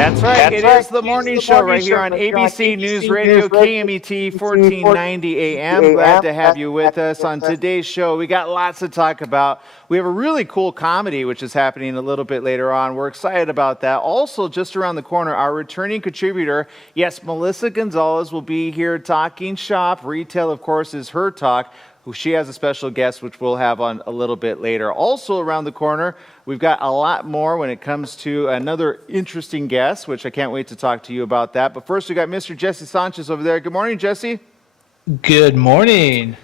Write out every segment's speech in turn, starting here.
That's right. It is the morning show right here on ABC News Radio, KMET 1490 AM. Glad to have you with us on today's show. We got lots to talk about. We have a really cool comedy, which is happening a little bit later on. We're excited about that. Also, just around the corner, our returning contributor, yes, Melissa Gonzalez will be here talking shop. Retail, of course, is her talk. She has a special guest, which we'll have on a little bit later. Also around the corner, we've got a lot more when it comes to another interesting guest, which I can't wait to talk to you about that. But first, we got Mr. Jesse Sanchez over there. Good morning, Jesse. Good morning.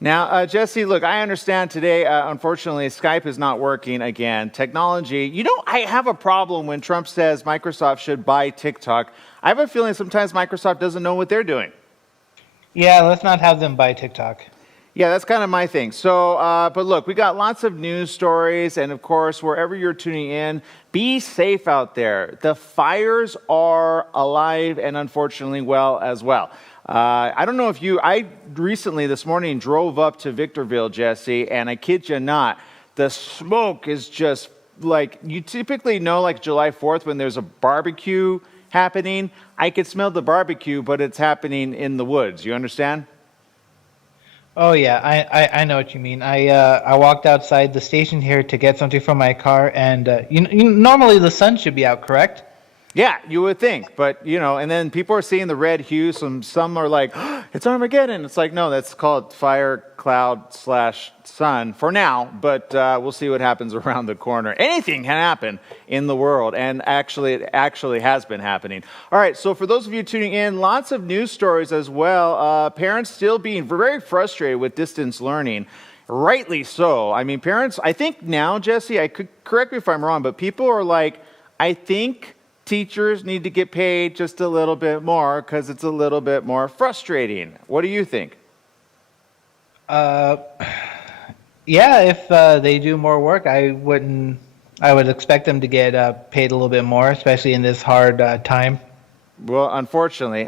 Now, Jesse, look, I understand today, unfortunately, Skype is not working again. Technology, I have a problem when Trump says Microsoft should buy TikTok. I have a feeling sometimes Microsoft doesn't know what they're doing. Yeah, let's not have them buy TikTok. Yeah, that's kind of my thing. So, but look, we got lots of news stories, and of course, wherever you're tuning in, be safe out there. The fires are alive and unfortunately well as well. I don't know if I recently this morning drove up to Victorville, Jesse, and I kid you not, the smoke is just like, you typically know like July 4th when there's a barbecue happening. I could smell the barbecue, but it's happening in the woods. You understand? Oh yeah, I know what you mean. I walked outside the station here to get something from my car, and normally the sun should be out, correct? Yeah, you would think, but and then people are seeing the red hue. Some are like, oh, it's Armageddon. It's like, no, that's called fire cloud / sun for now, but we'll see what happens around the corner. Anything can happen in the world, and it actually has been happening. All right, so for those of you tuning in, lots of news stories as well. Parents still being very frustrated with distance learning. Rightly so. I mean, parents, I think now, Jesse, correct me if I'm wrong, but people are like, I think teachers need to get paid just a little bit more because it's a little bit more frustrating. What do you think? Yeah, if they do more work, I would expect them to get paid a little bit more, especially in this hard time. Well, unfortunately,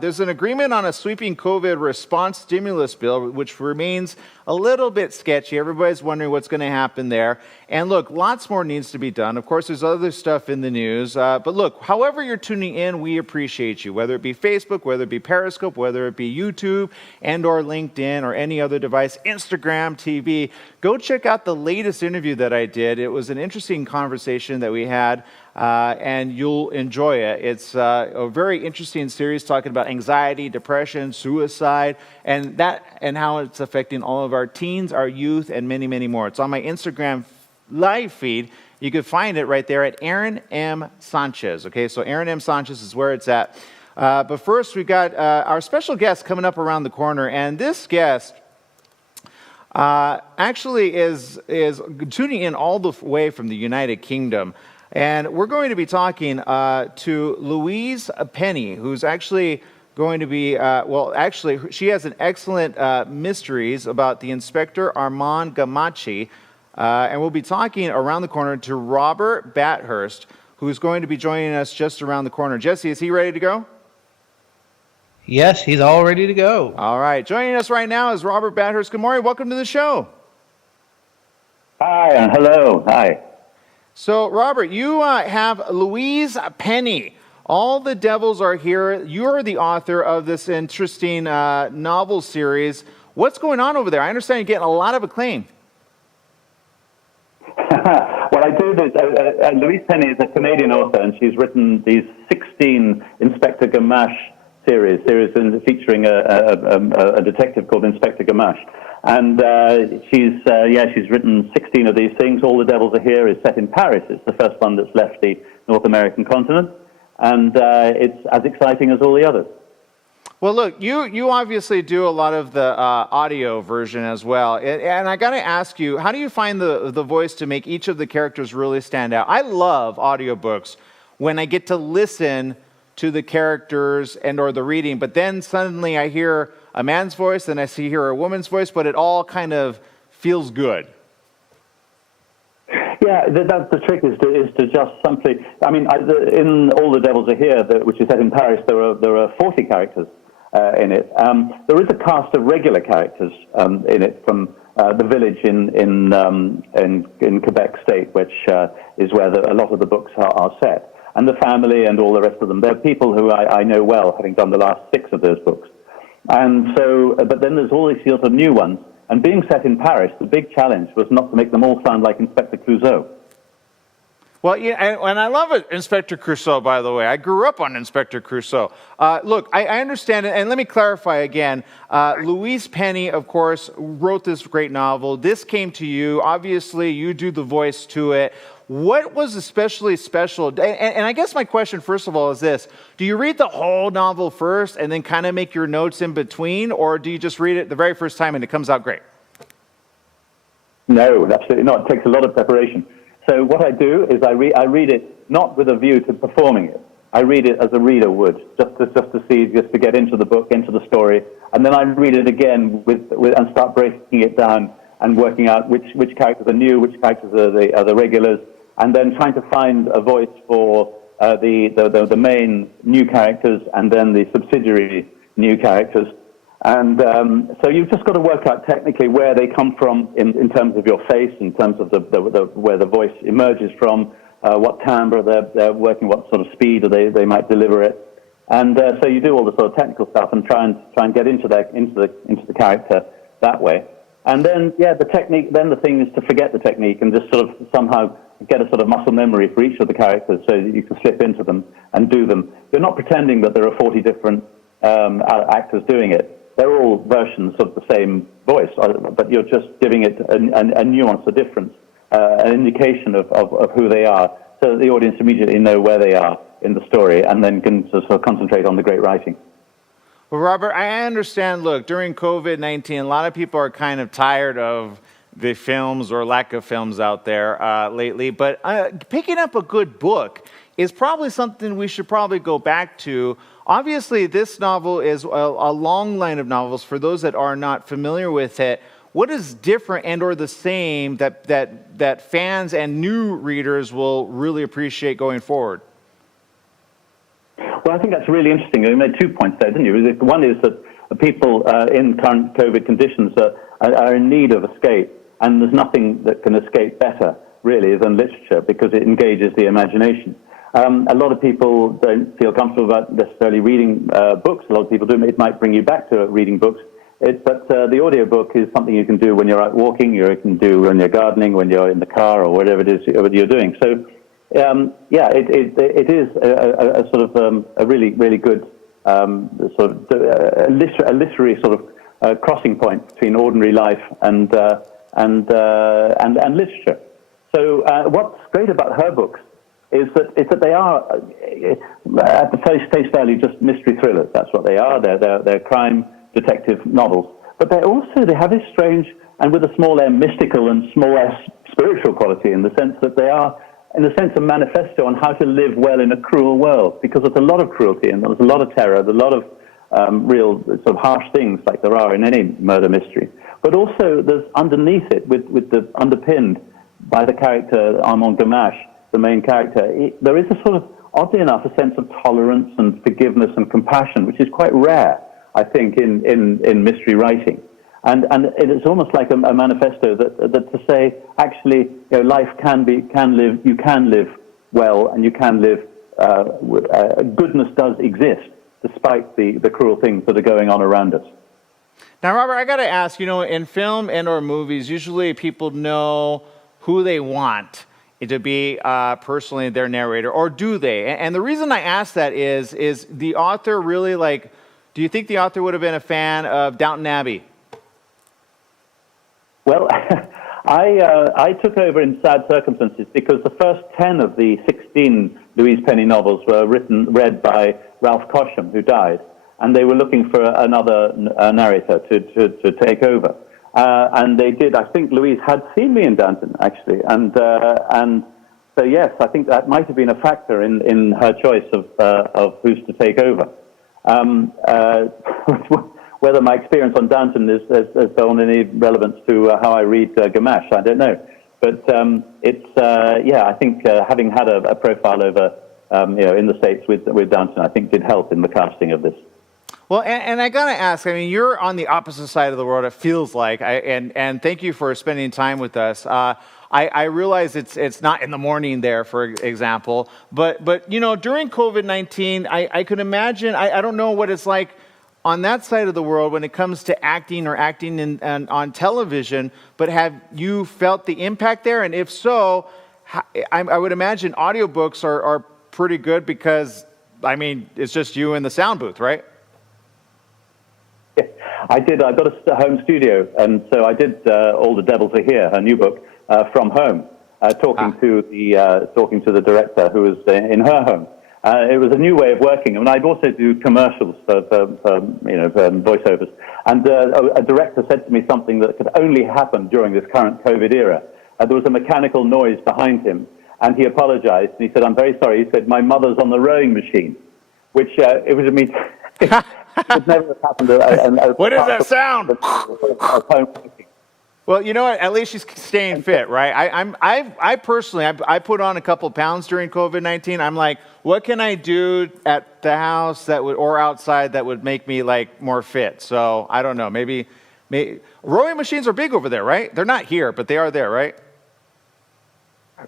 there's an agreement on a sweeping COVID response stimulus bill, which remains a little bit sketchy. Everybody's wondering what's going to happen there. And look, lots more needs to be done. Of course, there's other stuff in the news. But look, however you're tuning in, we appreciate you, whether it be Facebook, whether it be Periscope, whether it be YouTube and or LinkedIn or any other device, Instagram, TV. Go check out the latest interview that I did. It was an interesting conversation that we had. And you'll enjoy it. It's a very interesting series talking about anxiety, depression, suicide, and how it's affecting all of our teens, our youth, and many, many more. It's on my Instagram live feed. You can find it right there at Aaron M. Sanchez. Okay, so Aaron M. Sanchez is where it's at. But first, we've got our special guest coming up around the corner, and this guest actually is tuning in all the way from the United Kingdom. And we're going to be talking to Louise Penny, who's actually going to be, she has an excellent mysteries about the Inspector Armand Gamache. And we'll be talking around the corner to Robert Bathurst, who's going to be joining us just around the corner. Jesse, is he ready to go? Yes, he's all ready to go. All right. Joining us right now is Robert Bathurst. Good morning. Welcome to the show. Hi, and hello. Hi. So, Robert, you have Louise Penny. All the Devils Are Here. You're the author of this interesting novel series. What's going on over there? I understand you're getting a lot of acclaim. Well, I do this. Louise Penny is a Canadian author, and she's written these 16 Inspector Gamache series featuring a detective called Inspector Gamache. And she's written 16 of these things. All the Devils Are Here is set in Paris. It's the first one that's left the North American continent. And it's as exciting as all the others. Well, look, you obviously do a lot of the audio version as well. And I got to ask you, how do you find the voice to make each of the characters really stand out? I love audiobooks when I get to listen to the characters and or the reading, but then suddenly I hear a man's voice and I hear a woman's voice, but it all kind of feels good. Yeah, that's the trick is to just simply. I mean, in All the Devils Are Here, which is set in Paris, there are 40 characters in it. There is a cast of regular characters in it from the village in Quebec State, which is where a lot of the books are set. and the family and all the rest of them. They're people who I know well, having done the last 6 of those books. And so, but then there's all these sorts of new ones. And being set in Paris, the big challenge was not to make them all sound like Inspector Clouseau. Well, yeah, and I love it, Inspector Clouseau, by the way. I grew up on Inspector Clouseau. Look, I understand it, and let me clarify again. Louise Penny, of course, wrote this great novel. This came to you. Obviously, you do the voice to it. What was especially special? And I guess my question, first of all, is this. Do you read the whole novel first and then kind of make your notes in between, or do you just read it the very first time and it comes out great? No, absolutely not. It takes a lot of preparation. So what I do is I read it not with a view to performing it. I read it as a reader would, just to get into the book, into the story, and then I read it again and start breaking it down and working out which characters are new, which characters are the regulars, and then trying to find a voice for the main new characters and then the subsidiary new characters. And so you've just got to work out technically where they come from in terms of your face, in terms of where the voice emerges from, what timbre they're working, what sort of speed they might deliver it. And so you do all the sort of technical stuff and try and get into the character that way. And then, the technique, then the thing is to forget the technique and just sort of somehow get a sort of muscle memory for each of the characters so that you can slip into them and do them. You're not pretending that there are 40 different actors doing it. They're all versions of the same voice, but you're just giving it a nuance, a difference, an indication of who they are, so that the audience immediately know where they are in the story and then can sort of concentrate on the great writing. Well, Robert, I understand, look, during COVID-19, a lot of people are kind of tired of the films or lack of films out there lately, but picking up a good book is probably something we should probably go back to. Obviously, this novel is a long line of novels. For those that are not familiar with it, what is different and or the same that fans and new readers will really appreciate going forward? Well, I think that's really interesting. You made 2 points there, didn't you? One is that people in current COVID conditions are in need of escape, and there's nothing that can escape better, really, than literature, because it engages the imagination. A lot of people don't feel comfortable about necessarily reading books. A lot of people do. It might bring you back to reading books. But the audiobook is something you can do when you're out walking, you can do when you're gardening, when you're in the car, or whatever it is you're doing. So, it is a sort of a really, really good sort of a literary sort of crossing point between ordinary life and literature. So, what's great about her books is that they are, at the face value, just mystery thrillers. That's what they are. They're crime detective novels. But they have this strange, and with a small m, mystical and small s, spiritual quality, in the sense that they are, in a sense, a manifesto on how to live well in a cruel world, because there's a lot of cruelty and there's a lot of terror, there's a lot of real sort of harsh things like there are in any murder mystery. But also there's underneath it, with the underpinned by the character Armand Gamache, the main character, there is a sort of, oddly enough, a sense of tolerance and forgiveness and compassion, which is quite rare, I think, in mystery writing. And it's almost like a manifesto that to say, actually, life you can live well, and you can live, goodness does exist, despite the cruel things that are going on around us. Now, Robert, I got to ask, in film and or movies, usually people know who they want to be personally their narrator, or do they? And the reason I ask that is the author really do you think the author would have been a fan of Downton Abbey? Well, I took over in sad circumstances because the first 10 of the 16 Louise Penny novels were read by Ralph Cosham, who died, and they were looking for another narrator to take over. And they did. I think Louise had seen me in Downton, actually, and so yes, I think that might have been a factor in her choice of who's to take over. Whether my experience on Downton has shown any relevance to how I read Gamache, I don't know. But I think having had a profile over in the States with Downton, I think did help in the casting of this. Well, and I gotta ask, you're on the opposite side of the world, it feels like, and thank you for spending time with us. I realize it's not in the morning there, for example, but during COVID-19, I could imagine, I don't know what it's like on that side of the world when it comes to acting or acting on television, but have you felt the impact there? And if so, I would imagine audiobooks are pretty good because, it's just you in the sound booth, right? I did. I got a home studio, and so I did All the Devils Are Here, her new book, from home, talking to the director who was in her home. It was a new way of working, and I'd also do commercials for voiceovers. And a director said to me something that could only happen during this current COVID era. There was a mechanical noise behind him, and he apologized. And he said, "I'm very sorry." He said, "My mother's on the rowing machine," which it was It never have happened. What does that sound? Well, you know what? At least she's staying fit, right? I personally put on a couple pounds during COVID-19. I'm like, what can I do at the house or outside that would make me more fit? So I don't know. Maybe rowing machines are big over there, right? They're not here, but they are there, right?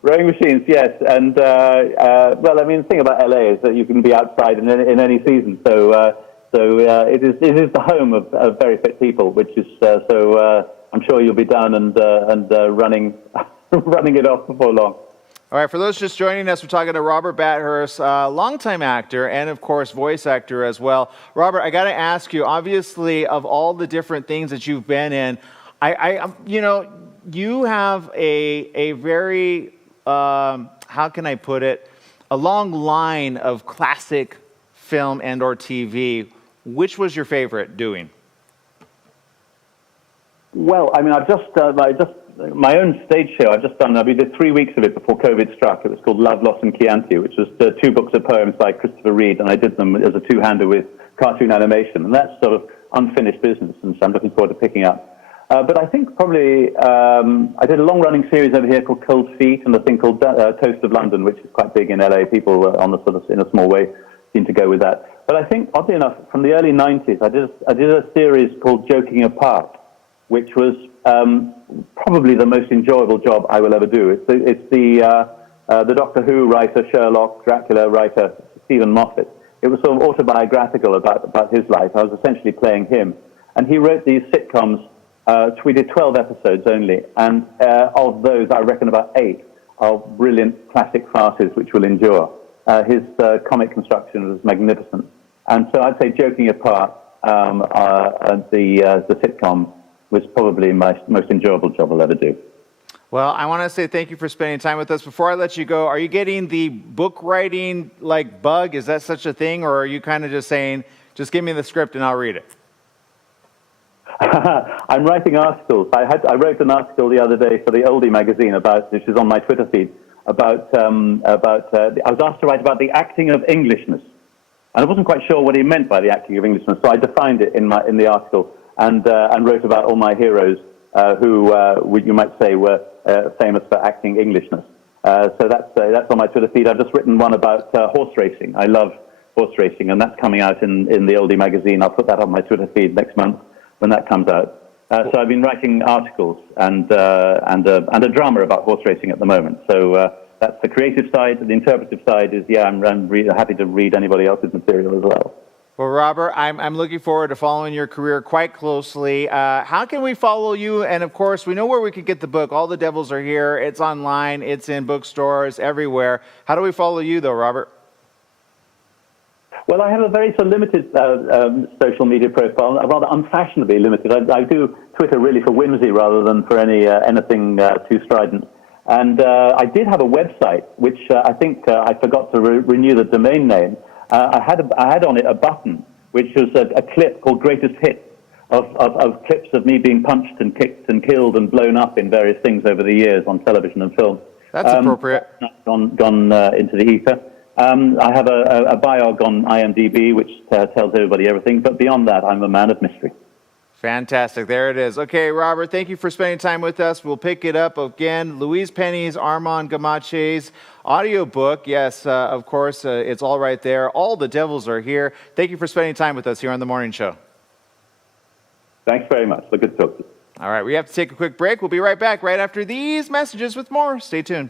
Rowing machines, yes. And the thing about LA is that you can be outside in any season. So it is the home of very fit people, which is I'm sure you'll be down and running it off before long. All right, for those just joining us, we're talking to Robert Bathurst, longtime actor and, of course, voice actor as well. Robert, I got to ask you, obviously, of all the different things that you've been in, you have a very, how can I put it, a long line of classic film and or TV. Which was your favorite doing? Well, I've just my own stage show. I've just done. We did 3 weeks of it before COVID struck. It was called Love, Loss, and Chianti, which was 2 books of poems by Christopher Reid, and I did them as a 2-hander with cartoon animation, and that's sort of unfinished business, and so I'm looking forward to picking up. But I think probably I did a long-running series over here called Cold Feet, and a thing called Toast of London, which is quite big in LA. People in a small way seem to go with that. But I think, oddly enough, from the early 90s, I did a series called Joking Apart, which was probably the most enjoyable job I will ever do. It's the Doctor Who writer, Sherlock, Dracula writer, Stephen Moffat. It was sort of autobiographical about his life. I was essentially playing him. And he wrote these sitcoms. We did 12 episodes only. And of those, I reckon about 8 are brilliant classic farces which will endure. His comic construction was magnificent. And so I'd say Joking Apart, the sitcom, was probably my most enjoyable job I'll ever do. Well, I want to say thank you for spending time with us. Before I let you go, are you getting the book writing bug? Is that such a thing? Or are you kind of just saying, just give me the script and I'll read it? I'm writing articles. I wrote an article the other day for the Oldie magazine which is on my Twitter feed, I was asked to write about the acting of Englishness. And I wasn't quite sure what he meant by the acting of Englishness, so I defined it in the article and wrote about all my heroes who you might say were famous for acting Englishness. So that's on my Twitter feed. I've just written one about horse racing. I love horse racing, and that's coming out in the Oldie magazine. I'll put that on my Twitter feed next month when that comes out. So I've been writing articles and a drama about horse racing at the moment. So that's the creative side. The interpretive side is, I'm really happy to read anybody else's material as well. Well, Robert, I'm looking forward to following your career quite closely. How can we follow you? And of course, we know where we can get the book. All the Devils Are Here. It's online. It's in bookstores everywhere. How do we follow you, though, Robert? Well, I have a very limited social media profile, rather unfashionably limited. I do Twitter really for whimsy rather than for anything too strident. And I did have a website, which I think I forgot to renew the domain name. I had on it a button, which was a clip called Greatest Hits of clips of me being punched and kicked and killed and blown up in various things over the years on television and film. That's appropriate. Gone into the ether. I have a biog on IMDb, which tells everybody everything. But beyond that, I'm a man of mystery. Fantastic. There it is. Okay, Robert, thank you for spending time with us. We'll pick it up again. Louise Penny's Armand Gamache's audiobook. Yes, of course, it's all right there. All the Devils Are Here. Thank you for spending time with us here on The Morning Show. Thanks very much. Look good to talk to you. All right, we have to take a quick break. We'll be right back right after these messages with more. Stay tuned.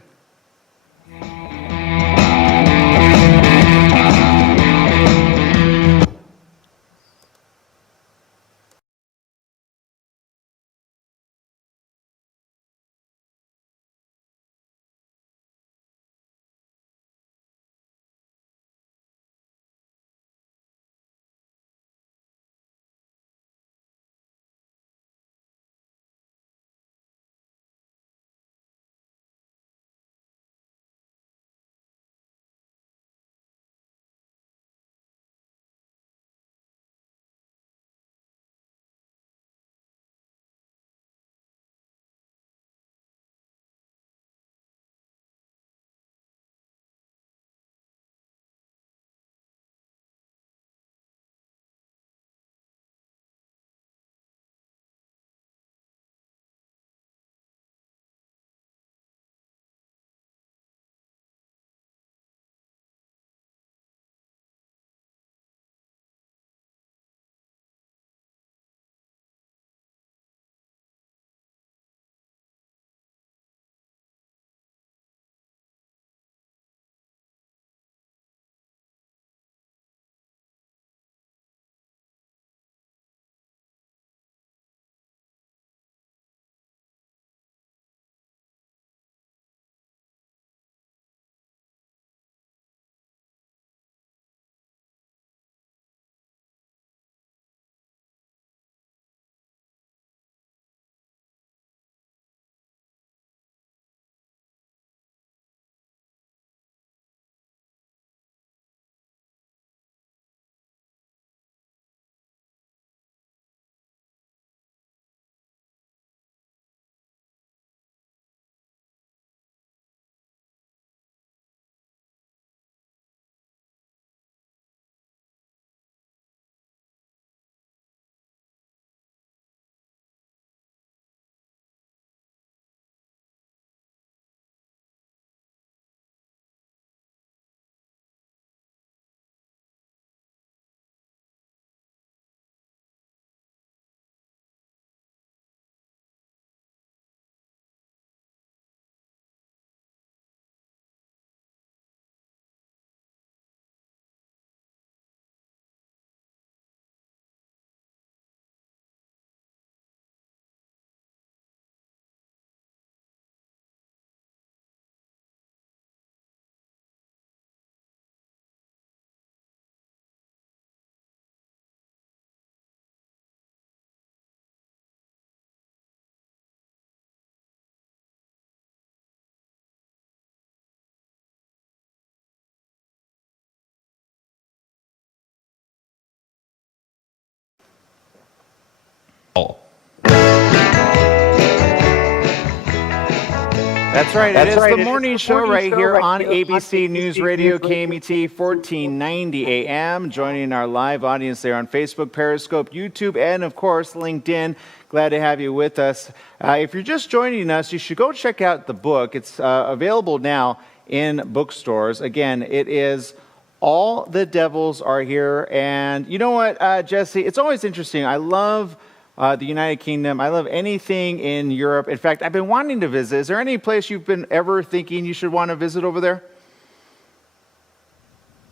That's right. It is the morning show right here on ABC News Radio, KMET 1490 AM. Joining our live audience there on Facebook, Periscope, YouTube, and of course, LinkedIn. Glad to have you with us. If you're just joining us, you should go check out the book. It's available now in bookstores. Again, it is All the Devils Are Here. And you know what, Jesse? It's always interesting. I love the United Kingdom. I love anything in Europe. In fact, I've been wanting to visit. Is there any place you've been ever thinking you should want to visit over there?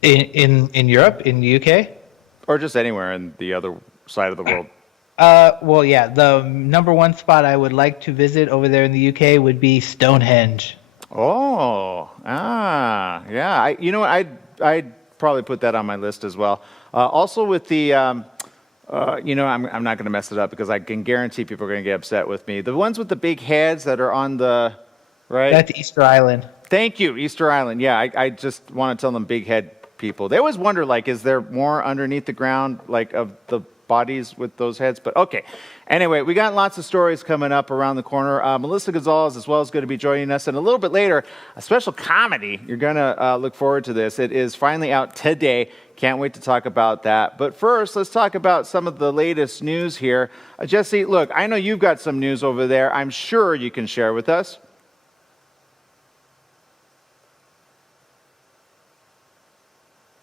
In Europe, in the UK? Or just anywhere in the other side of the world? Well, yeah, the number one spot I would like to visit over there in the UK would be Stonehenge. Oh, yeah. You know what? I'd probably put that on my list as well. Also with the, I'm not going to mess it up because I can guarantee people are going to get upset with me. The ones with the big heads that are on the, right? That's Easter Island. Thank you, Easter Island. Yeah, I just want to tell them big head people. They always wonder, like, is there more underneath the ground, like, of the bodies with those heads? But okay. Anyway, we got lots of stories coming up around the corner. Melissa Gonzalez as well is going to be joining us. And a little bit later, a special comedy. You're going to look forward to this. It is finally out today. Can't wait to talk about that. But first, let's talk about some of the latest news here. Jesse, look, I know you've got some news over there. I'm sure you can share with us.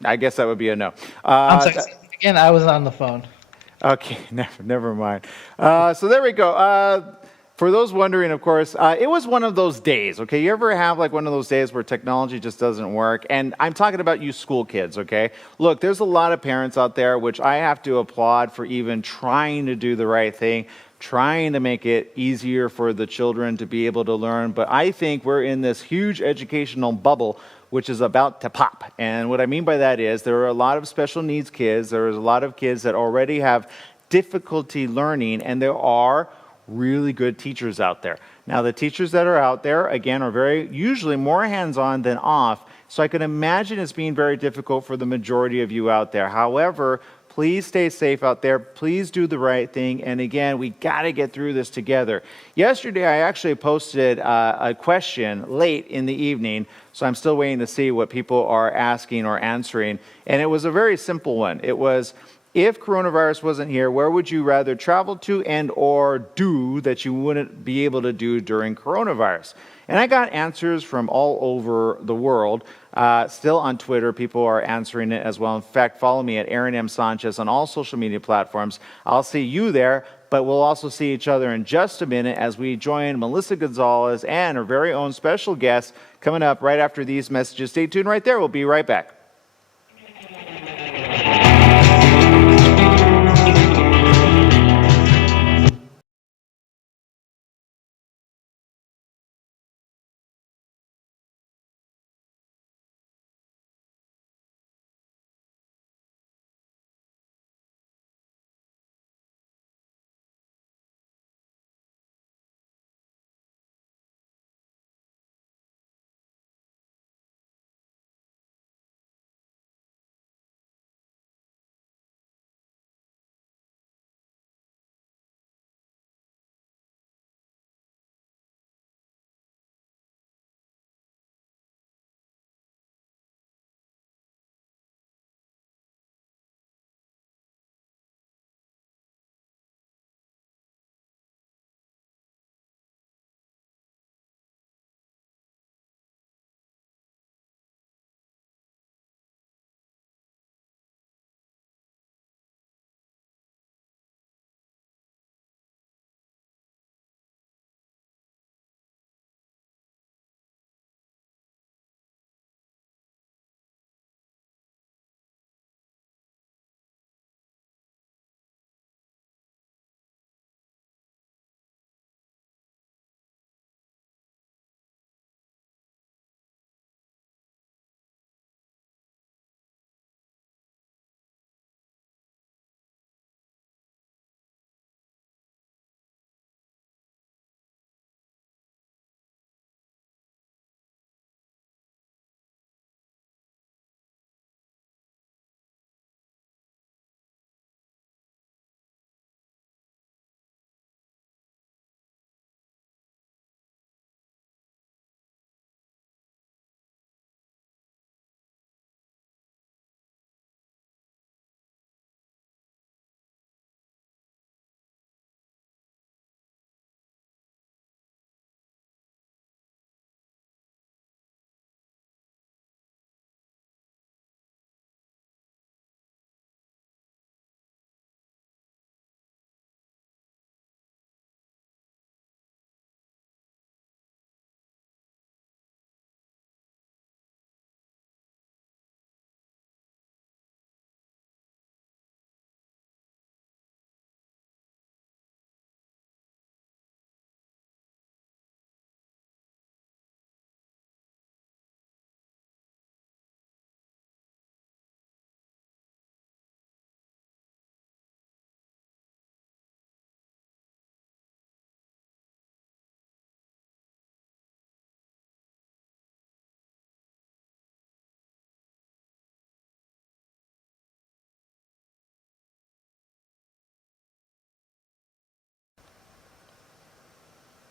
I guess that would be a no. I'm sorry, again, I was on the phone. Okay, never mind. So there we go. For those wondering, of course, it was one of those days, okay? You ever have like one of those days where technology just doesn't work? And I'm talking about you school kids, okay? Look, there's a lot of parents out there, which I have to applaud for even trying to do the right thing, trying to make it easier for the children to be able to learn. But I think we're in this huge educational bubble which is about to pop. And what I mean by that is there are a lot of special needs kids. There is a lot of kids that already have difficulty learning, and there are really good teachers out there. Now, the teachers that are out there, again, are usually more hands-on than off, so I can imagine it's being very difficult for the majority of you out there. However, please stay safe out there. Please do the right thing. And again, we got to get through this together. Yesterday, I actually posted a question late in the evening, so I'm still waiting to see what people are asking or answering. And it was a very simple one. It was, if coronavirus wasn't here, where would you rather travel to and or do that you wouldn't be able to do during coronavirus? And I got answers from all over the world. Still on Twitter, people are answering it as well. In fact, follow me at Aaron M. Sanchez on all social media platforms. I'll see you there, but we'll also see each other in just a minute as we join Melissa Gonzalez and our very own special guest coming up right after these messages. Stay tuned right there. We'll be right back.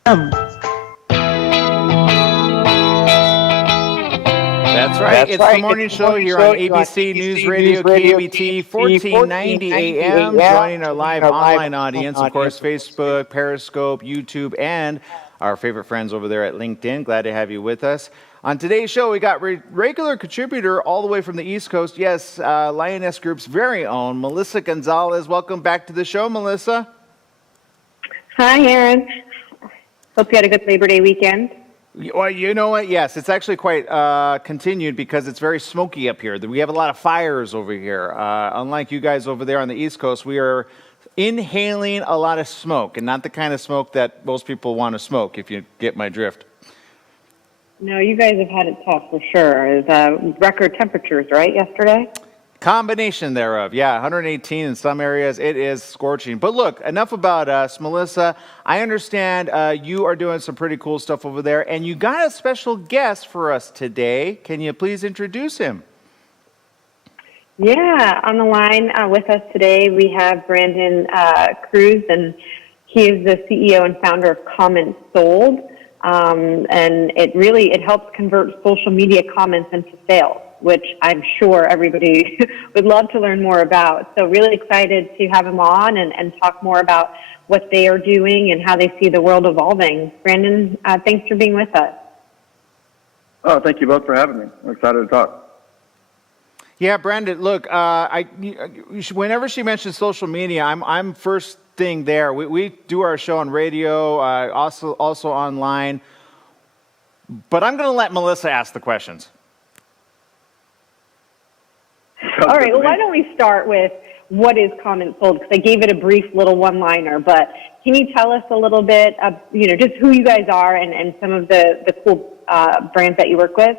That's right. It's the morning show here on ABC News Radio, KBT, 1490 AM. Joining our live online audience, of course, Facebook, Periscope, YouTube, and our favorite friends over there at LinkedIn. Glad to have you with us. On today's show, we got regular contributor all the way from the East Coast. Yes, Lioness Group's very own Melissa Gonzalez. Welcome back to the show, Melissa. Hi, Aaron. Hope you had a good Labor Day weekend. Well, you know what? Yes, it's actually quite continued because it's very smoky up here. We have a lot of fires over here. Unlike you guys over there on the East Coast, we are inhaling a lot of smoke, and not the kind of smoke that most people want to smoke, if you get my drift. No, you guys have had it tough for sure. It was record temperatures, right, yesterday? Combination thereof, yeah, 118 in some areas. It is scorching. But look, enough about us. Melissa, I understand you are doing some pretty cool stuff over there, and you got a special guest for us today. Can you please introduce him? Yeah, on the line with us today, we have Brandon Cruz, and he is the CEO and founder of Comments Sold. And it helps convert social media comments into sales, which I'm sure everybody would love to learn more about. So really excited to have him on and talk more about what they are doing and how they see the world evolving. Brandon, thanks for being with us. Oh, thank you both for having me. I'm excited to talk. Yeah, Brandon, look, whenever she mentions social media, I'm first thing there. We do our show on radio, also online. But I'm going to let Melissa ask the questions. All right, well, why don't we start with what is Comments Sold? Because I gave it a brief little one-liner, but can you tell us a little bit of, just who you guys are and some of the cool brands that you work with?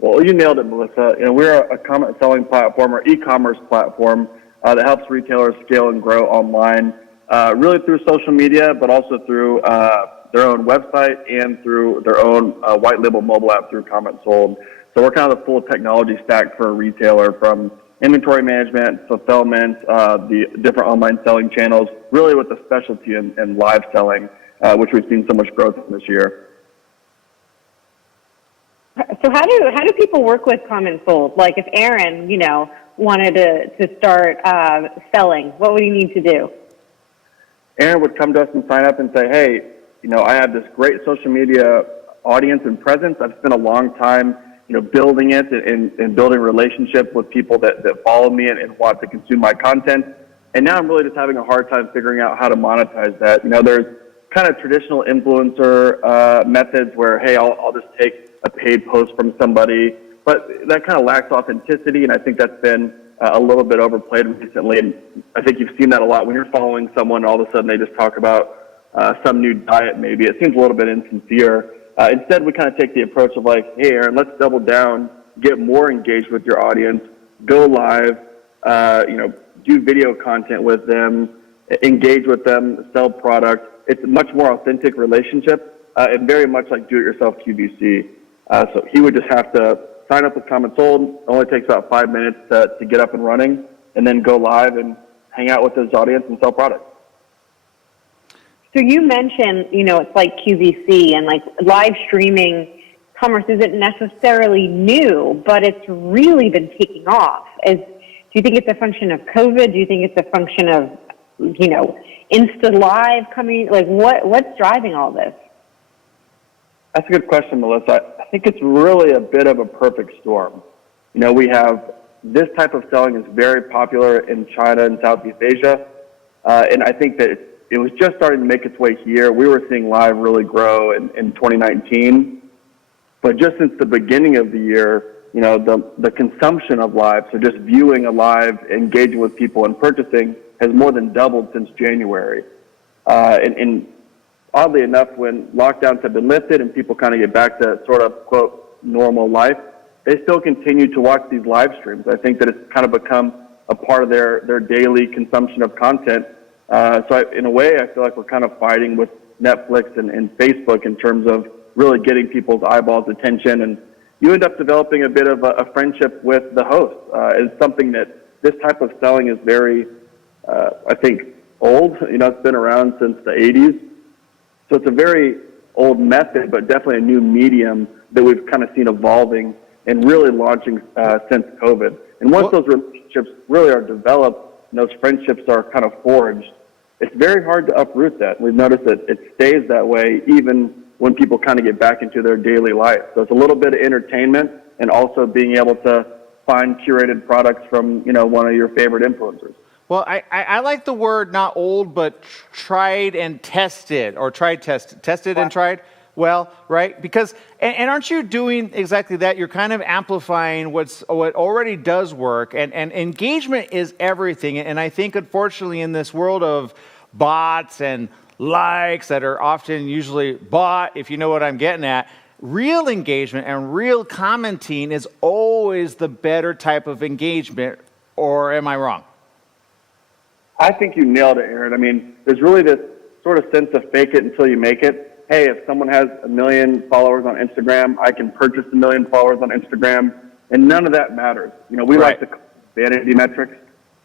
Well, you nailed it, Melissa. We're a comment selling platform or e-commerce platform that helps retailers scale and grow online, really through social media, but also through their own website and through their own white label mobile app through Comments Sold. So we're kind of the full technology stack for a retailer, from inventory management, fulfillment, the different online selling channels, really with a specialty in live selling, which we've seen so much growth in this year. So how do people work with Comments Sold? Like if Aaron, wanted to start selling, what would he need to do? Aaron would come to us and sign up and say, hey, I have this great social media audience and presence. I've spent a long time, building it and building a relationship with people that follow me and want to consume my content. And now I'm really just having a hard time figuring out how to monetize that. There's kind of traditional influencer methods where, hey, I'll just take a paid post from somebody, but that kind of lacks authenticity, and I think that's been a little bit overplayed recently. And I think you've seen that a lot when you're following someone, all of a sudden they just talk about some new diet maybe. It seems a little bit insincere. Instead, we kind of take the approach of like, hey, Aaron, let's double down, get more engaged with your audience, go live, do video content with them, engage with them, sell product. It's a much more authentic relationship and very much like do-it-yourself QVC. So he would just have to sign up with Comments Sold. It only takes about 5 minutes to get up and running, and then go live and hang out with his audience and sell products. So you mentioned, it's like QVC and like live streaming commerce isn't necessarily new, but it's really been taking off. Do you think it's a function of COVID? Do you think it's a function of, Insta Live coming? Like what's driving all this? That's a good question, Melissa. I think it's really a bit of a perfect storm. We have this type of selling is very popular in China and Southeast Asia, and I think that it was just starting to make its way here. We were seeing live really grow in 2019, but just since the beginning of the year, the consumption of live, so just viewing a live, engaging with people and purchasing, has more than doubled since January. And oddly enough, when lockdowns have been lifted and people kind of get back to sort of, quote, normal life, they still continue to watch these live streams. I think that it's kind of become a part of their daily consumption of content. In a way, I feel like we're kind of fighting with Netflix and Facebook in terms of really getting people's eyeballs' attention. And you end up developing a bit of a friendship with the host. It's something that this type of selling is very, I think, old. It's been around since the 80s. So it's a very old method, but definitely a new medium that we've kind of seen evolving and really launching since COVID. And once those relationships really are developed and those friendships are kind of forged, it's very hard to uproot that. We've noticed that it stays that way even when people kind of get back into their daily life. So it's a little bit of entertainment and also being able to find curated products from, one of your favorite influencers. Well, I like the word not old, but tried and tested, or tested and tried. Well, right? Because, and aren't you doing exactly that? You're kind of amplifying what already does work, and engagement is everything. And I think, unfortunately, in this world of bots and likes that are often usually bought, if you know what I'm getting at, real engagement and real commenting is always the better type of engagement, or am I wrong? I think you nailed it, Aaron. I mean, there's really this sort of sense of fake it until you make it. Hey, if someone has 1 million followers on Instagram, I can purchase 1 million followers on Instagram, and none of that matters. We Right. like the vanity metrics,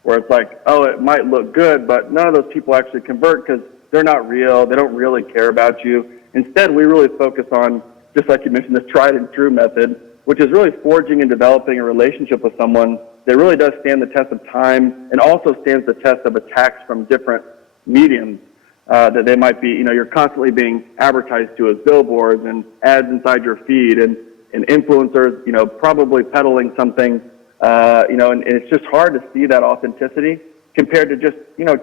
where it's like, oh, it might look good, but none of those people actually convert because they're not real. They don't really care about you. Instead, we really focus on, just like you mentioned, this tried and true method, which is really forging and developing a relationship with someone that really does stand the test of time and also stands the test of attacks from different mediums. That they might be, you're constantly being advertised to as billboards and ads inside your feed and influencers, probably peddling something, and it's just hard to see that authenticity compared to just,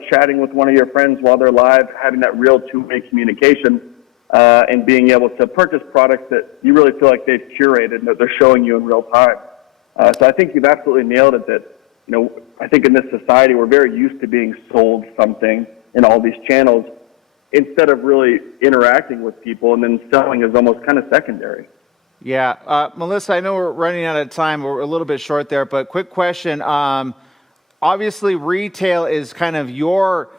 chatting with one of your friends while they're live, having that real two-way communication, and being able to purchase products that you really feel like they've curated and that they're showing you in real time. So I think you've absolutely nailed it that, I think in this society, we're very used to being sold something in all these channels, instead of really interacting with people, and then selling is almost kind of secondary. Yeah. Melissa, I know we're running out of time. We're a little bit short there, but quick question. Obviously, retail is kind of your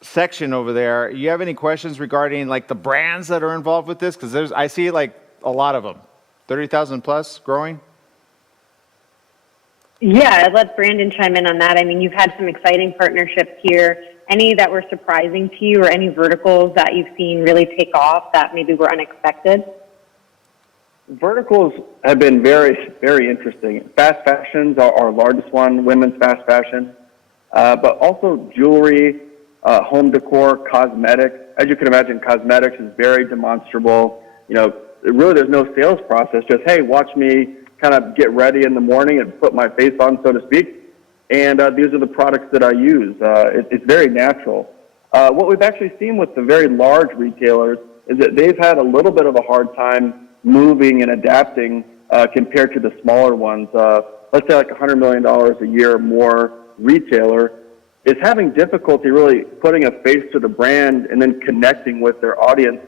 section over there. You have any questions regarding like the brands that are involved with this? Because I see like a lot of them, 30,000 plus, growing. Yeah, I'd let Brandon chime in on that. I mean, you've had some exciting partnerships here. Any that were surprising to you, or any verticals that you've seen really take off that maybe were unexpected? Verticals have been very, very interesting. Fast fashion's our largest one, women's fast fashion, but also jewelry, home decor, cosmetics. As you can imagine, cosmetics is very demonstrable. Really there's no sales process, just, hey, watch me kind of get ready in the morning and put my face on, so to speak. And these are the products that I use. It's very natural. What we've actually seen with the very large retailers is that they've had a little bit of a hard time moving and adapting compared to the smaller ones. Let's say like $100 million a year or more retailer is having difficulty really putting a face to the brand and then connecting with their audience,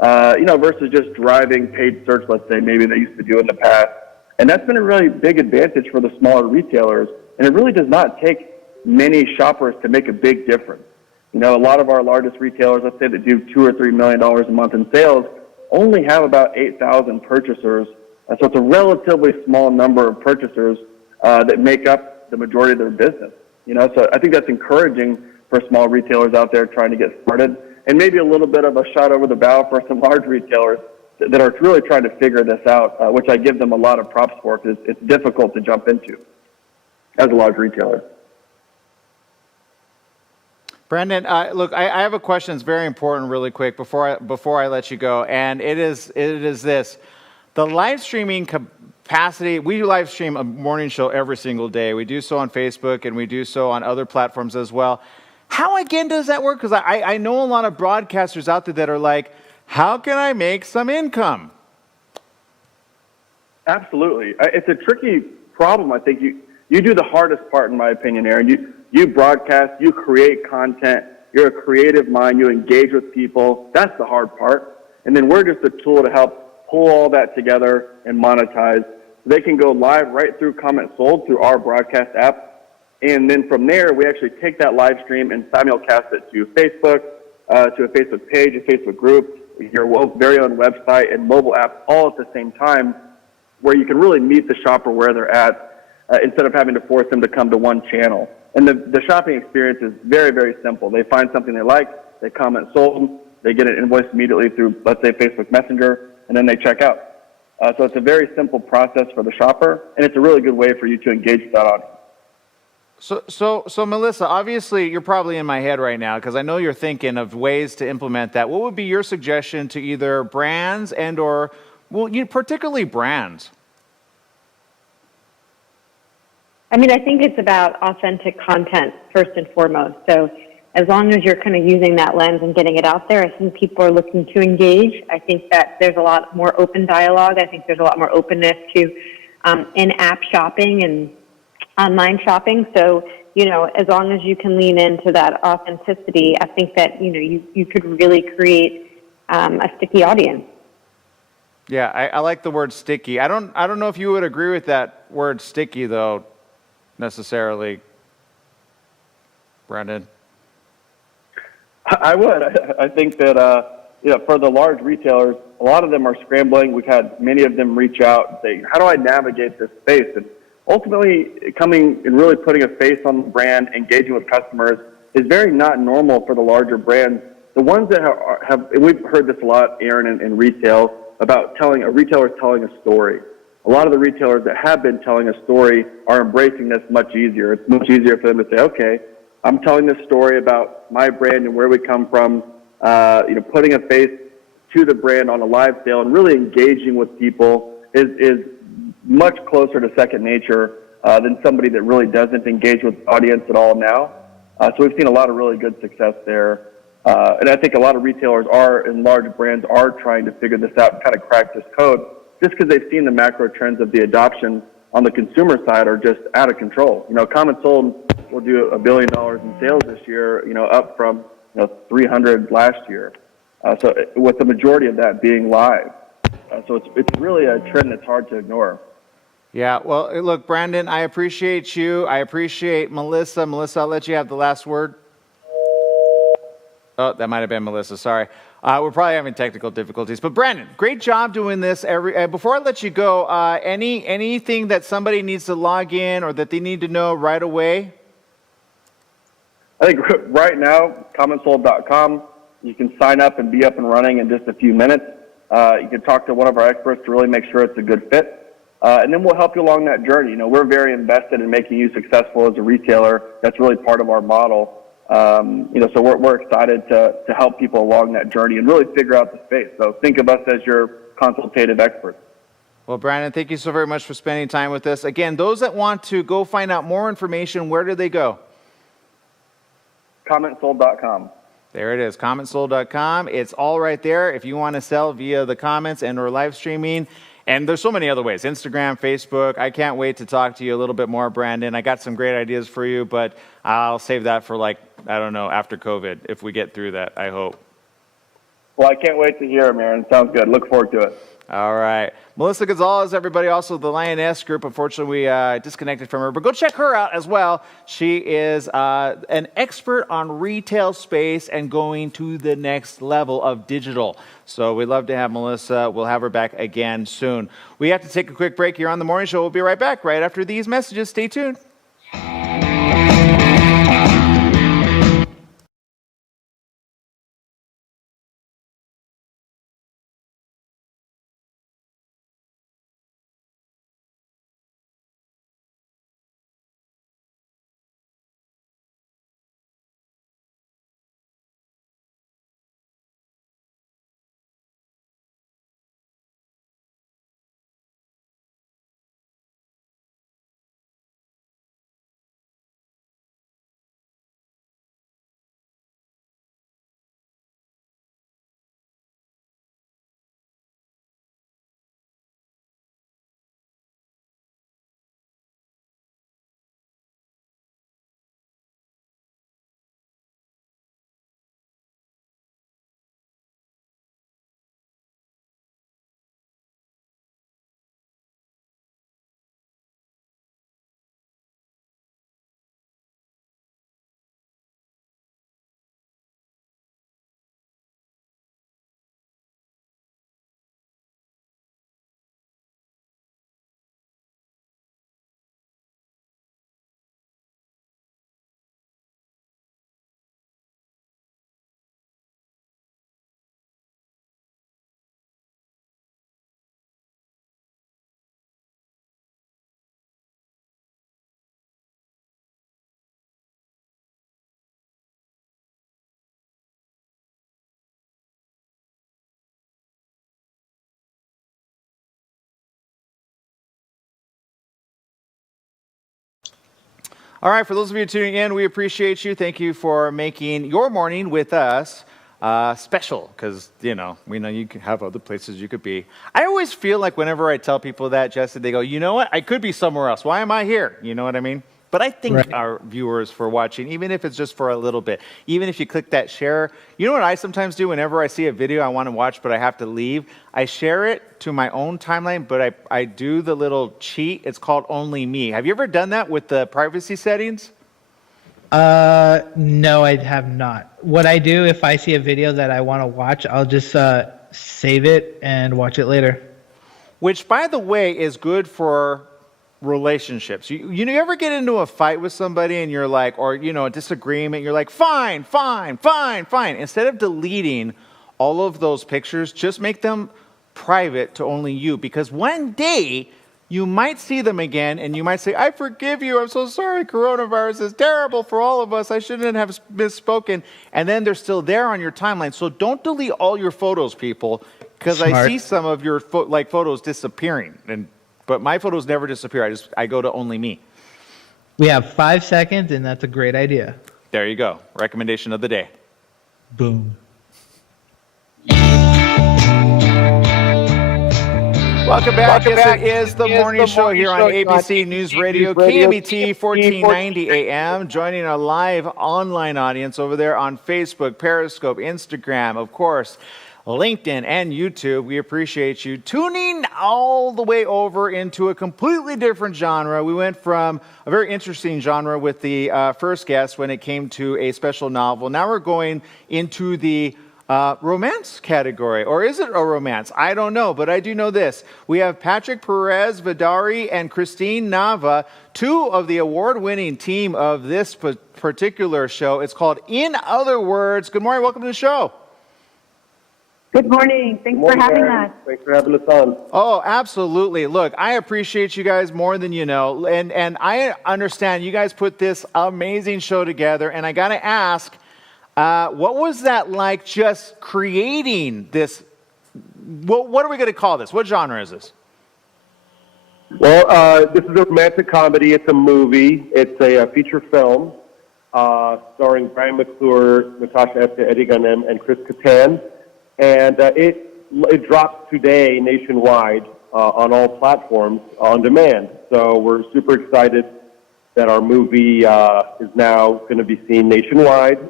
versus just driving paid search, let's say, maybe they used to do in the past. And that's been a really big advantage for the smaller retailers. And it really does not take many shoppers to make a big difference. A lot of our largest retailers, let's say that do $2 or $3 million a month in sales, only have about 8,000 purchasers. So it's a relatively small number of purchasers that make up the majority of their business. So I think that's encouraging for small retailers out there trying to get started, and maybe a little bit of a shot over the bow for some large retailers that are really trying to figure this out, which I give them a lot of props for, because it's difficult to jump into as a large retailer. Brandon, look, I have a question that's very important really quick before I let you go, and it is this. The live streaming capacity, we live stream a morning show every single day. We do so on Facebook, and we do so on other platforms as well. How, again, does that work? Because I know a lot of broadcasters out there that are like, how can I make some income? Absolutely. It's a tricky problem, I think. You do the hardest part, in my opinion, Aaron. You broadcast, you create content, you're a creative mind, you engage with people. That's the hard part. And then we're just a tool to help pull all that together and monetize. They can go live right through Comment Sold through our broadcast app. And then from there, we actually take that live stream and simulcast it to Facebook, to a Facebook page, a Facebook group, your very own website, and mobile app all at the same time, where you can really meet the shopper where they're at, instead of having to force them to come to one channel. And the shopping experience is very, very simple. They find something they like, they comment sold, they get an invoice immediately through, let's say, Facebook Messenger, and then they check out. So it's a very simple process for the shopper, and it's a really good way for you to engage with that audience. So, Melissa, obviously you're probably in my head right now because I know you're thinking of ways to implement that. What would be your suggestion to either brands and or, well, particularly brands? I mean, I think it's about authentic content first and foremost. So as long as you're kind of using that lens and getting it out there, I think people are looking to engage. I think that there's a lot more open dialogue. I think there's a lot more openness to in-app shopping and online shopping. So, as long as you can lean into that authenticity, I think that, you could really create a sticky audience. Yeah, I like the word sticky. I don't know if you would agree with that word sticky though, necessarily, Brendan. I would. I think that for the large retailers, a lot of them are scrambling. We've had many of them reach out and say, "How do I navigate this space?" And ultimately, coming and really putting a face on the brand, engaging with customers, is very not normal for the larger brands. The ones that have and we've heard this a lot, Aaron, in retail about a retailer telling a story. A lot of the retailers that have been telling a story are embracing this much easier. It's much easier for them to say, "Okay, I'm telling this story about my brand and where we come from, putting a face to the brand on a live sale and really engaging with people is much closer to second nature than somebody that really doesn't engage with the audience at all now. So we've seen a lot of really good success there. And I think a lot of retailers and large brands are trying to figure this out and kind of crack this code just because they've seen the macro trends of the adoption on the consumer side are just out of control. Common Sold will do $1 billion in sales this year, up from 300 last year. So with the majority of that being live, so it's really a trend that's hard to ignore. Yeah, well, look, Brandon, I appreciate you. I appreciate Melissa. Melissa, I'll let you have the last word. Oh, that might have been Melissa. Sorry. We're probably having technical difficulties. But Brandon, great job doing this. Before I let you go, anything that somebody needs to log in or that they need to know right away? I think right now, commonsold.com, you can sign up and be up and running in just a few minutes. You can talk to one of our experts to really make sure it's a good fit. And then we'll help you along that journey. We're very invested in making you successful as a retailer. That's really part of our model. So we're excited to help people along that journey and really figure out the space. So think of us as your consultative experts. Well, Brandon, thank you so very much for spending time with us. Again, those that want to go find out more information, where do they go? Commentsold.com. There it is, commentsold.com. It's all right there if you want to sell via the comments and or live streaming. And there's so many other ways, Instagram, Facebook. I can't wait to talk to you a little bit more, Brandon. I got some great ideas for you, but I'll save that for after COVID, if we get through that, I hope. Well, I can't wait to hear them, Aaron. Sounds good. Look forward to it. All right. Melissa Gonzalez, everybody, also the Lioness Group. Unfortunately, we disconnected from her, but go check her out as well. She is an expert on retail space and going to the next level of digital. So we'd love to have Melissa. We'll have her back again soon. We have to take a quick break here on The Morning Show. We'll be right back right after these messages. Stay tuned. All right, for those of you tuning in, we appreciate you. Thank you for making your morning with us special, because, we know you can have other places you could be. I always feel like whenever I tell people that, Jesse, they go, you know what? I could be somewhere else. Why am I here? You know what I mean? But I thank Right. our viewers for watching, even if it's just for a little bit. Even if you click that share. You know what I sometimes do whenever I see a video I want to watch, but I have to leave? I share it to my own timeline, but I do the little cheat. It's called Only Me. Have you ever done that with the privacy settings? No, I have not. What I do if I see a video that I want to watch, I'll just save it and watch it later. Which, by the way, is good for relationships. You ever get into a fight with somebody and you're like, or, a disagreement, you're like, fine. Instead of deleting all of those pictures, just make them private to only you, because one day you might see them again and you might say, I forgive you. I'm so sorry. Coronavirus is terrible for all of us. I shouldn't have misspoken. And then they're still there on your timeline. So don't delete all your photos, people, because I see some of your photos disappearing. But my photos never disappear. I go to Only Me. We have 5 seconds, and that's a great idea. There you go. Recommendation of the day. Boom. Welcome back. It is the morning show here on ABC News Radio, KMET 1490 AM. Joining our live online audience over there on Facebook, Periscope, Instagram, of course, LinkedIn and YouTube. We appreciate you tuning all the way over into a completely different genre. We went from a very interesting genre with the first guest when it came to a special novel. Now we're going into the romance category. Or is it a romance? I don't know, but I do know this. We have Patrick Perez Vidari and Christine Nava, two of the award-winning team of this particular show. It's called In Other Words. Good morning. Welcome to the show. Good morning. Thanks for having us. Thanks for having us on. Oh, absolutely. Look, I appreciate you guys more than you know. And I understand you guys put this amazing show together. And I got to ask, what was that like just creating this? What are we going to call this? What genre is this? Well, this is a romantic comedy. It's a movie. It's a feature film starring Brian McClure, Natasha Esther, Eddie Ganem, and Chris Kattan. And it drops today nationwide on all platforms on demand. So we're super excited that our movie is now going to be seen nationwide,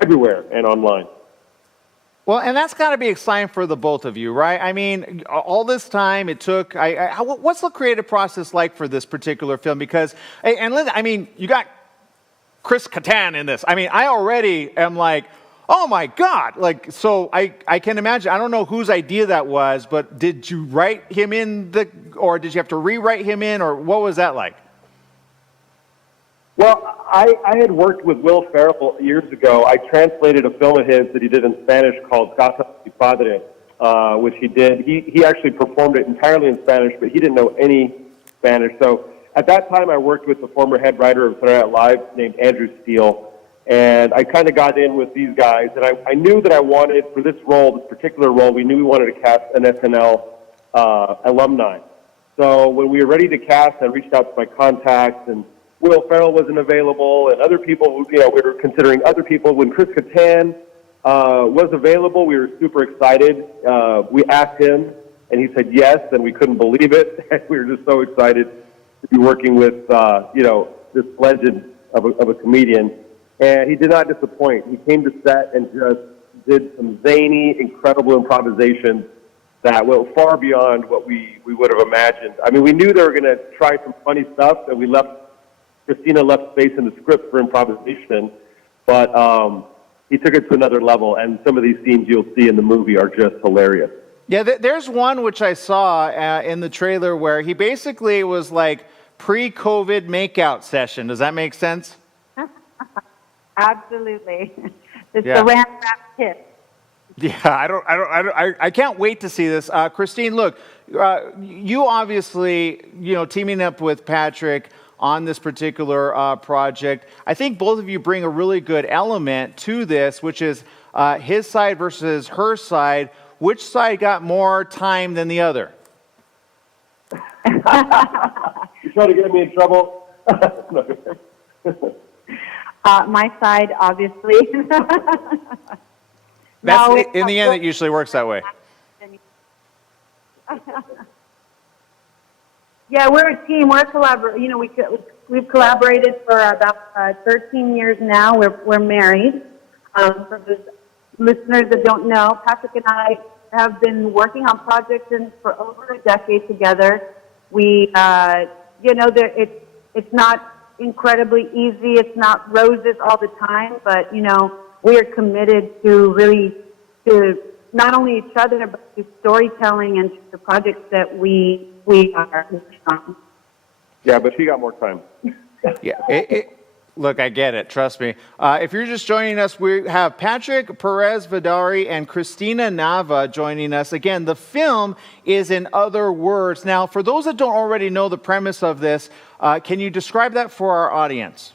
everywhere and online. Well, and that's got to be exciting for the both of you, right? I mean, all this time it took. What's the creative process like for this particular film? Because, and Linda, I mean, you got Chris Kattan in this. I mean, I already am like, oh my God! Like, so I can imagine. I don't know whose idea that was, but did you write him in or did you have to rewrite him in, or what was that like? Well, I had worked with Will Ferrell years ago. I translated a film of his that he did in Spanish called Casa de Padre, which he did. He actually performed it entirely in Spanish, but he didn't know any Spanish. So at that time, I worked with the former head writer of Saturday Night Live named Andrew Steele. And I kind of got in with these guys, and I knew that I wanted, for this role, this particular role, we knew we wanted to cast an SNL alumni. So when we were ready to cast, I reached out to my contacts, and Will Ferrell wasn't available, and other people, we were considering other people. When Chris Kattan was available, we were super excited. We asked him, and he said yes, and we couldn't believe it. We were just so excited to be working with, this legend of a comedian. And he did not disappoint. He came to set and just did some zany, incredible improvisations that went far beyond what we would have imagined. I mean, we knew they were going to try some funny stuff, and Christina left space in the script for improvisation, but he took it to another level, and some of these scenes you'll see in the movie are just hilarious. Yeah, there's one which I saw in the trailer where he basically was like pre-COVID makeout session. Does that make sense? Absolutely. It's Yeah. the Saran Wrap tip. Yeah, I can't wait to see this. Christine, look, you obviously, teaming up with Patrick on this particular project, I think both of you bring a really good element to this, which is his side versus her side. Which side got more time than the other? You trying to get me in trouble? My side, obviously. That's No, in the end, it usually works that way. Yeah, we're a team. We're a we've collaborated for about 13 years now. We're married. For those listeners that don't know, Patrick and I have been working on projects for over a decade together. We, it's not incredibly easy. It's not roses all the time, but we are committed to not only each other but to storytelling and to the projects that we are working on. Yeah, but she got more time. Yeah. Look, I get it. Trust me. If you're just joining us, we have Patrick Perez Vidari and Christina Nava joining us. Again, the film is In Other Words. Now, for those that don't already know the premise of this, can you describe that for our audience?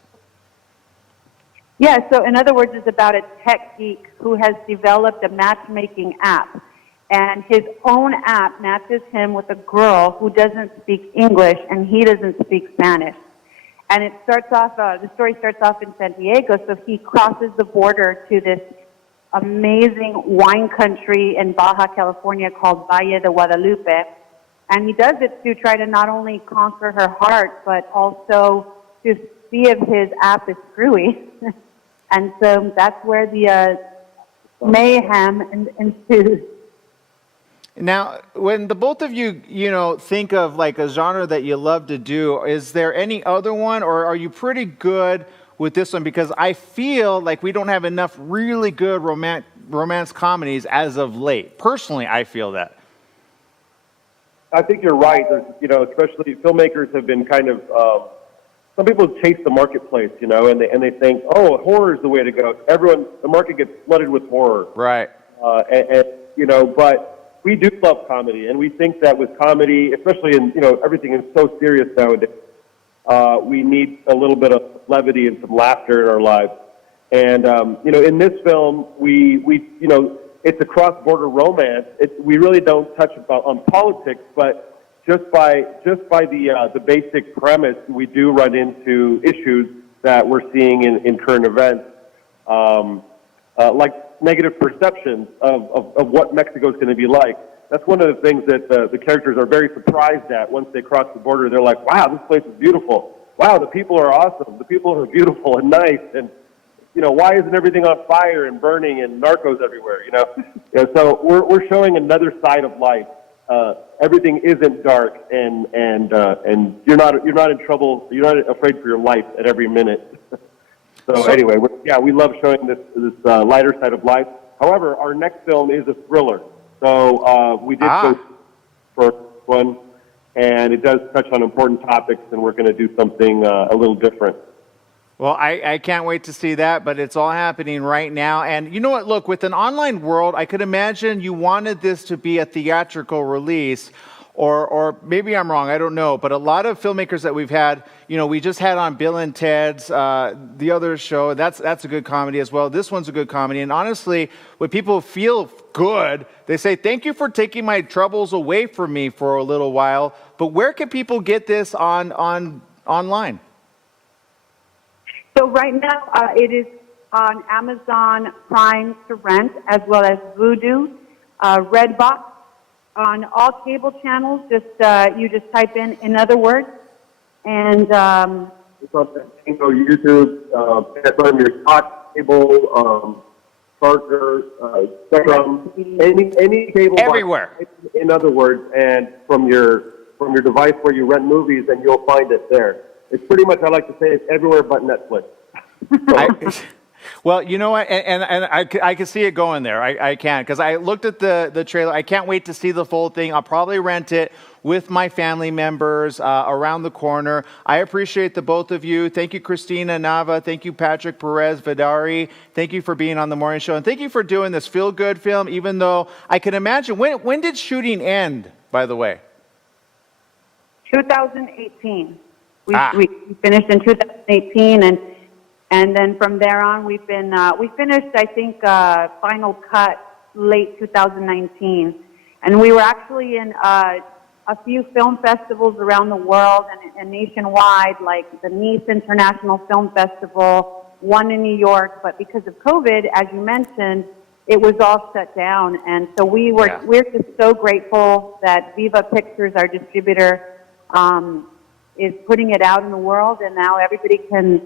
Yeah, so In Other Words, it's about a tech geek who has developed a matchmaking app. And his own app matches him with a girl who doesn't speak English and he doesn't speak Spanish. And it starts off, the story starts off in San Diego, so he crosses the border to this amazing wine country in Baja California called Valle de Guadalupe. And he does it to try to not only conquer her heart, but also to see if his app is screwy. And so that's where the mayhem ensues. Now, when the both of you, think of like a genre that you love to do, is there any other one, or are you pretty good with this one? Because I feel like we don't have enough really good romance comedies as of late. Personally, I feel that. I think you're right. There's, especially filmmakers have been kind of, some people chase the marketplace, and they think, oh, horror is the way to go. The market gets flooded with horror. Right. But we do love comedy, and we think that with comedy, especially in, everything is so serious nowadays, we need a little bit of levity and some laughter in our lives. And, in this film, we it's a cross-border romance. We really don't touch on politics, but just by the basic premise, we do run into issues that we're seeing in current events, like negative perceptions of what Mexico is going to be like. That's one of the things that the characters are very surprised at once they cross the border. They're like, wow, this place is beautiful. Wow, the people are awesome. The people are beautiful and nice. And, why isn't everything on fire and burning and narcos everywhere, So we're showing another side of life. Everything isn't dark, and you're not in trouble. You're not afraid for your life at every minute. So anyway, we love showing this lighter side of life. However, our next film is a thriller. So we did go for one, and it does touch on important topics, and we're going to do something a little different. Well, I can't wait to see that, but it's all happening right now. And you know what? Look, with an online world, I could imagine you wanted this to be a theatrical release. Or maybe I'm wrong, I don't know. But a lot of filmmakers that we've had, we just had on Bill and Ted's, the other show, that's a good comedy as well. This one's a good comedy. And honestly, when people feel good, they say, thank you for taking my troubles away from me for a little while. But where can people get this online? So right now, it is on Amazon Prime to rent, as well as Vudu, Redbox. On all cable channels, you just type in Other Words, and YouTube, from your Fox cable, Charter, Spectrum, any cable everywhere. Box, in Other Words, and from your device where you rent movies, and you'll find it there. It's pretty much, I like to say, it's everywhere but Netflix. Well, you know what, and I can see it going there. I can, because I looked at the trailer. I can't wait to see the full thing. I'll probably rent it with my family members around the corner. I appreciate the both of you. Thank you, Christina Nava. Thank you, Patrick Perez Vidari. Thank you for being on the morning show, and thank you for doing this feel-good film. Even though I can imagine, when did shooting end? By the way, 2018. We finished in 2018, and then from there on, we finished, I think, final cut late 2019. And we were actually in a few film festivals around the world, and nationwide, like the Nice International Film Festival, one in New York, but because of COVID, as you mentioned, it was all shut down. And so we're just so grateful that Viva Pictures, our distributor, is putting it out in the world, and now everybody can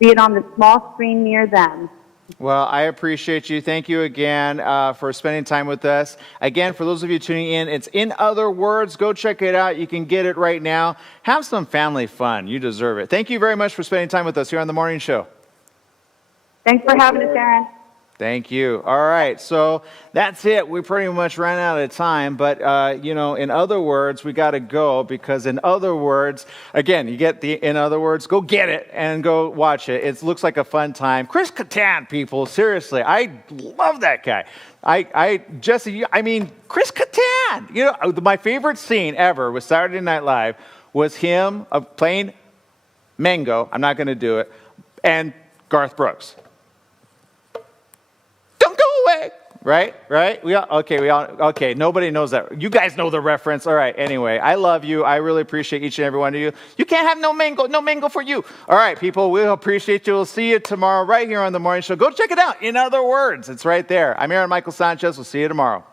see it on the small screen near them. Well, I appreciate you. Thank you again for spending time with us. Again, for those of you tuning in, it's In Other Words. Go check it out. You can get it right now. Have some family fun. You deserve it. Thank you very much for spending time with us here on The Morning Show. Thanks for having us, Aaron. Thank you. All right, so that's it. We pretty much ran out of time, but, in other words, we got to go because in other words, again, you get the in other words, go get it and go watch it. It looks like a fun time. Chris Kattan, people, seriously, I love that guy. Chris Kattan. My favorite scene ever with Saturday Night Live was him playing Mango, I'm not going to do it, and Garth Brooks. Right? Okay, nobody knows that. You guys know the reference. All right, anyway, I love you. I really appreciate each and every one of you. You can't have no mango for you. All right, people, we'll appreciate you. We'll see you tomorrow right here on The Morning Show. Go check it out. In Other Words, it's right there. I'm Aaron Michael Sanchez. We'll see you tomorrow.